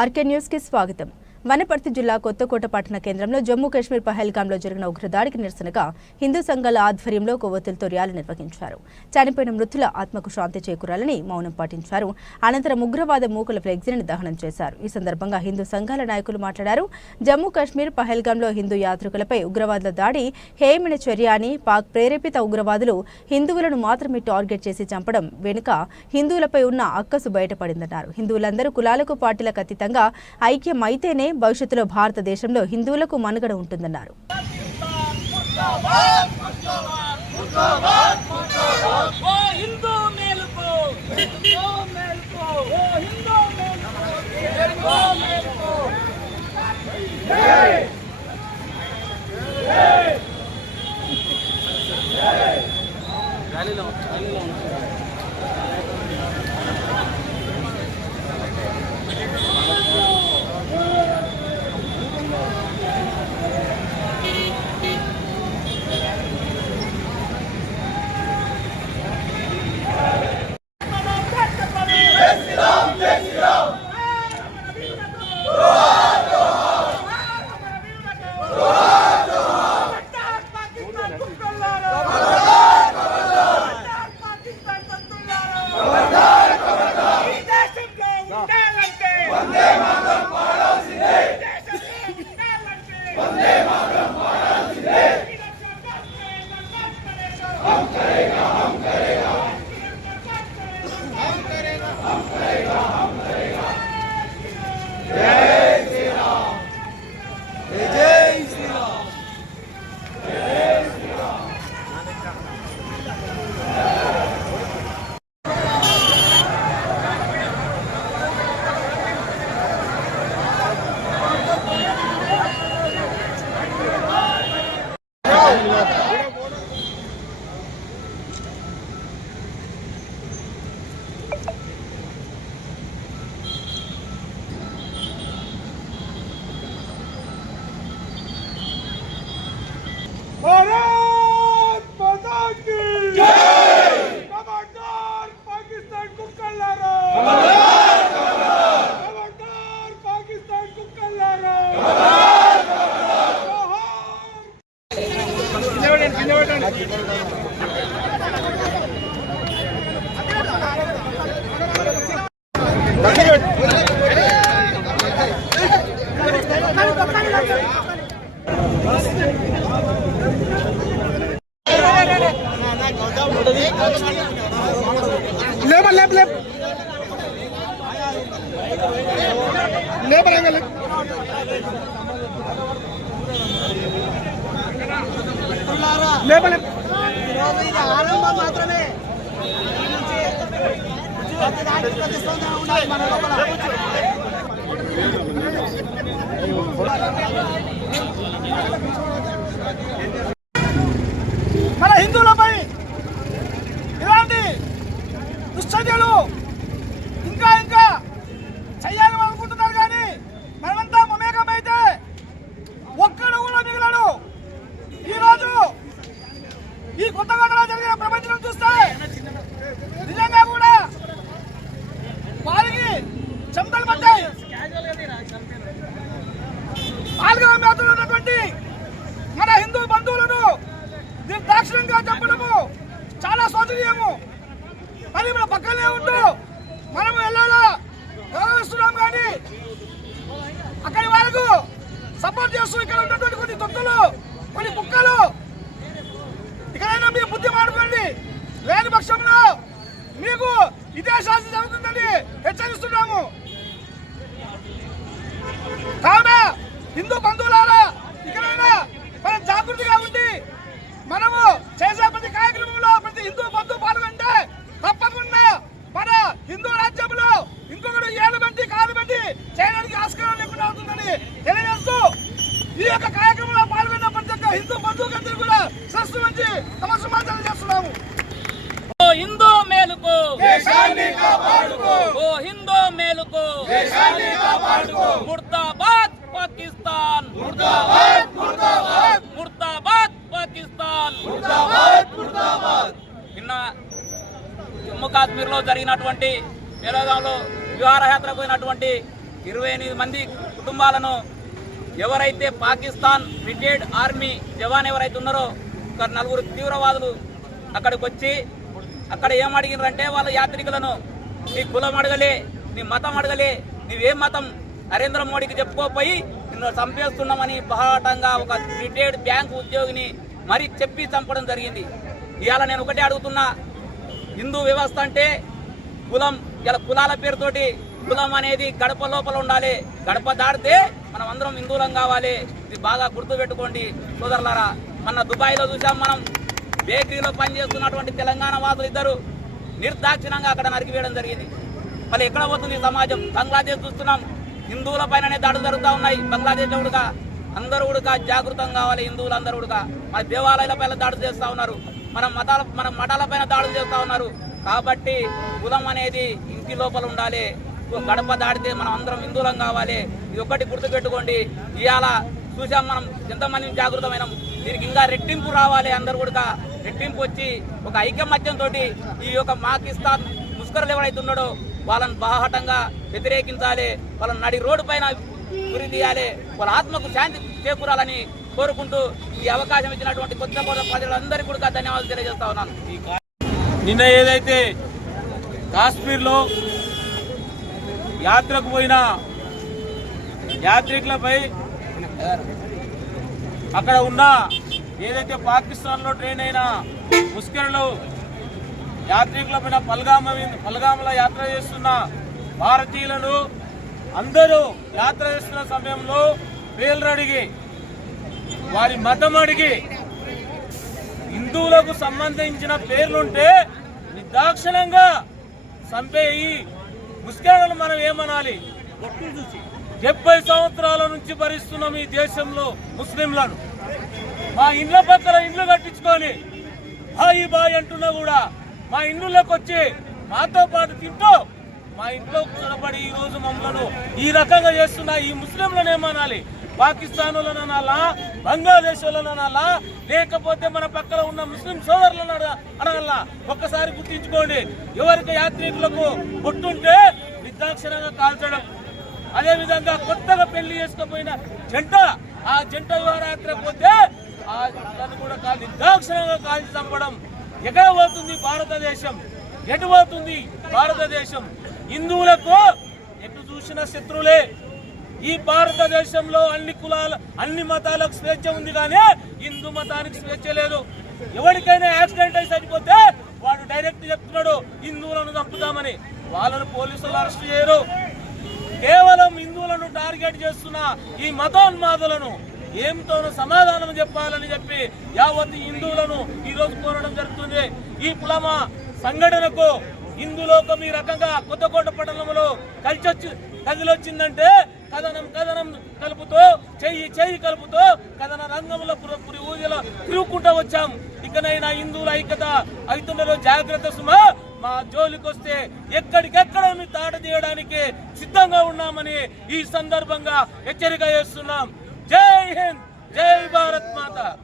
RK news కి స్వాగతం. వనపర్తి జిల్లా కొత్తకోట పట్టణ కేంద్రంలో జమ్మూ కాశ్మీర్ పహల్గాంలో జరిగిన ఉగ్రదాడికి నిరసనగా హిందూ సంఘాల ఆధ్వర్యంలో కొవ్వొత్తులతో ర్యాలీ నిర్వహించారు. చనిపోయిన మృతుల ఆత్మకు శాంతి చేకూరాలని మౌనం పాటించారు. అనంతరం ఉగ్రవాద మూకల ఫ్లెక్సీని దహనం చేశారు. ఈ సందర్భంగా హిందూ సంఘాల నాయకులు మాట్లాడారు. జమ్మూ కాశ్మీర్ పహల్గాంలో హిందూ యాత్రికులపై ఉగ్రవాదుల దాడి హేయమైన చర్య అని, పాక్ ప్రేరేపిత ఉగ్రవాదులు హిందువులను మాత్రమే టార్గెట్ చేసి చంపడం వెనుక హిందువులపై ఉన్న అక్కసు బయటపడిందన్నారు. హిందువులందరూ కులాలకు పార్టీలకు అతీతంగా ఐక్యమైతేనే భవిష్యత్తులో భారతదేశంలో హిందువులకు మనుగడ ఉంటుందన్నారు. भारत माता की जय। खबरदार पाकिस्तान को कल्लारा, खबरदार पाकिस्तान को कल्लारा। ఆరంభం మాత్రమే మన హిందువులపై ఇలాంటి దుశ్చర్యలు ఇంకా ఇంకా చేయాలని అనుకుంటున్నారు. కానీ మనమంతా మమేకమైతే ఒక్కడు కూడా మిగిలడు. ఈరోజు ఈ కొత్తగూడలో జరిగిన ప్రపంచం చూస్తే నిజంగా కూడా వారికి చెమటలు పడ్డాయి. పాల్గొన మేతలు ఉన్నటువంటి మన హిందూ బంధువులను నిర్దాక్షిణ్యంగా చెప్పడము చాలా శోచనీయము. మరి మన పక్కనే ఉంటూ మనము వెళ్ళాలా గౌరవిస్తున్నాం. కానీ అక్కడి వాళ్ళకు సపోర్ట్ చేస్తూ ఇక్కడ ఉన్నటువంటి కొన్ని తొత్తులు, కొన్ని కుక్కలు ఇక్కడైనా మీరు బుద్ధి మాడుకోండి. లేని పక్షంలో మీకు ఇదే శాస్త్రం జరుగుతుందని హెచ్చరిస్తున్నాము. కావున హిందూ బంధువులారా ఇక్కడైనా మనం జాగృతిగా ఉండి మనము చేసే ప్రతి కార్యక్రమంలో ప్రతి హిందూ బంధువు పాల్గొంటే తప్పకుండా మన హిందూ రాజ్యంలో ఇంకొకరు ఏళ్ళు బట్టి కాలు బట్టి చేయడానికి ఆస్కారం లేకుండా అవుతుందని తెలియజేస్తూ ఈ యొక్క కార్యక్రమంలో పాల్గొన్న ప్రతి ఒక్క హిందూ బంధువులందరూ కూడా శిరస్సు నుంచి తమ సమాచారం చేస్తున్నాము. హిందూ మేలుకు దేశాన్ని కాపాడుకో, ఓ హిందూ మేలుకు దేశాన్ని కాపాడుకో. ముర్దాబాద్ పాకిస్తాన్, ముర్దాబాద్ ముర్దాబాద్ ముర్దాబాద్ పాకిస్తాన్, ముర్దాబాద్ ముర్దాబాద్. నిన్న జమ్మూ కాశ్మీర్లో జరిగినటువంటి పహల్గాంలో విహారయాత్రకు పోయినటువంటి 28 మంది కుటుంబాలను ఎవరైతే పాకిస్తాన్ రిటైర్డ్ ఆర్మీ జవాన్ ఎవరైతే ఉన్నారో ఒక 4 తీవ్రవాదులు అక్కడికి వచ్చి అక్కడ ఏం అడిగినారంటే వాళ్ళ యాత్రికులను నీ కులం అడగలే, నీ మతం అడగలే, నీవేం మతం నరేంద్ర మోడీకి చెప్పుకోపోయి నిన్ను చంపేస్తున్నామని బహాటంగా ఒక రిటైర్డ్ బ్యాంక్ ఉద్యోగిని మరి చెప్పి చంపడం జరిగింది. ఇవాళ నేను ఒకటే అడుగుతున్నా, హిందూ వ్యవస్థ అంటే కులం, ఇలా కులాల పేరుతోటి కులం అనేది గడప లోపల ఉండాలి, గడప దాడితే మనం అందరం హిందువులం కావాలి. ఇది బాగా గుర్తుపెట్టుకోండి సోదరులారా. మన దుబాయ్లో చూసాం, మనం బేకరీలో పనిచేస్తున్నటువంటి తెలంగాణ వాదులు ఇద్దరు నిర్దాక్షిణంగా అక్కడ నరికివేయడం జరిగింది. మళ్ళీ ఎక్కడ పోతుంది సమాజం? బంగ్లాదేశ్ చూస్తున్నాం, హిందువుల పైననే దాడులు జరుగుతూ ఉన్నాయి. బంగ్లాదేశ్ కూడా అందరూ కూడా జాగృతం కావాలి, హిందువులు అందరూ కూడా. మన దేవాలయాల పైన దాడులు చేస్తూ ఉన్నారు, మన మఠాల పైన దాడులు చేస్తూ ఉన్నారు. కాబట్టి కులం అనేది ఇంటి లోపల ఉండాలి, గడప దాడితే మనం అందరం హిందువులం కావాలి. ఇది ఒక్కటి గుర్తుపెట్టుకోండి. ఇవాళ చూసాం మనం ఎంతమంది జాగృతమైన, దీనికి ఇంకా రెట్టింపు రావాలి. అందరూ కూడా రెట్టింపు వచ్చి ఒక ఐకమత్యంతో ఈ యొక్క పాకిస్తాన్ ముస్కరులు ఎవరైతే ఉన్నాడో వాళ్ళని బాహటంగా వ్యతిరేకించాలి, వాళ్ళని నడి రోడ్డు పైన గురి తీయాలి, వాళ్ళ ఆత్మకు శాంతి చేకూరాలని కోరుకుంటూ ఈ అవకాశం ఇచ్చినటువంటి కొత్త ప్రజలందరికీ కూడా ధన్యవాదాలు తెలియజేస్తా ఉన్నాను. నిన్న ఏదైతే కాశ్మీర్లో యాత్రకు పోయిన యాత్రికులపై అక్కడ ఉన్న ఏదైతే పాకిస్తాన్లో ట్రైన్ అయిన ముస్కరులు యాత్రికులపైన పల్గామలో యాత్ర చేస్తున్న భారతీయులను అందరూ యాత్ర చేస్తున్న సమయంలో పేర్లు అడిగి వారి మతం అడిగి హిందువులకు సంబంధించిన పేర్లుంటే నిర్దాక్షిణంగా చంపే ఈ ముస్లింలను మనం ఏమనాలి? 70 సంవత్సరాల నుంచి భరిస్తున్నాం ఈ దేశంలో ముస్లింలను. మా ఇండ్ల పక్కన ఇండ్లు కట్టించుకొని బాయి బాయి అంటున్నా కూడా మా ఇండ్లలోకి వచ్చి మాతో పాటు తింటూ మా ఇంట్లో చొరబడి ఈ రోజు మమ్మల్ని ఈ రకంగా చేస్తున్న ఈ ముస్లింలను ఏమనాలి? పాకిస్తాన్ వాళ్ళని అనాలా, బంగ్లాదేశ్ వాళ్ళని అనాలా, లేకపోతే మన పక్కన ఉన్న ముస్లిం సోదరులను అనాలా? ఒక్కసారి గుర్తించుకోండి. ఎవరికి యాత్రికులకు పొట్టుంటే నిర్దాక్షిణంగా కాల్చడం, అదేవిధంగా కొత్తగా పెళ్లి చేసుకోపోయిన జంట, ఆ జంట విహారయాత్ర పోతే ఆ జంటను కూడా నిర్దాక్షిణంగా కాల్చి చంపడం. ఎక్కడ పోతుంది భారతదేశం? ఎటు పోతుంది భారతదేశం? హిందువులకు ఎటు చూసిన శత్రువులే. ఈ భారతదేశంలో అన్ని కులాల అన్ని మతాలకు స్వేచ్ఛ ఉంది, కానీ హిందూ మతానికి స్వేచ్ఛ లేదు. ఎవరికైనా యాక్సిడెంట్ అయి చనిపోతే వాడు డైరెక్ట్ చెప్తున్నాడు హిందువులను చంపుతామని. వాళ్ళను పోలీసులు అరెస్ట్ చేయరు. కేవలం హిందువులను టార్గెట్ చేస్తున్న ఈ మతోన్మాదులను ఏమితోనూ సమాధానం చెప్పాలని చెప్పి యావత్ హిందువులను ఈరోజు కోరడం జరుగుతుంది. ఈ పులమా సంఘటనకు హిందూలోకం ఈ రకంగా కొత్తకోట పట్టణంలో కదిలొచ్చిందంటే కథనం కలుపుతూ చెయ్యి కలుపుతూ కథన రంగంలో పురి ఊజలో తిరుగుకుంటూ వచ్చాం. ఇకనైనా హిందువుల ఐక్యత అవుతుండలో జాగ్రత్త సుమా. మా జోలికి వస్తే ఎక్కడికెక్కడ తాట తీయడానికి సిద్ధంగా ఉన్నామని ఈ సందర్భంగా హెచ్చరిక చేస్తున్నాం. జై హింద్, జై భారత్ మాత.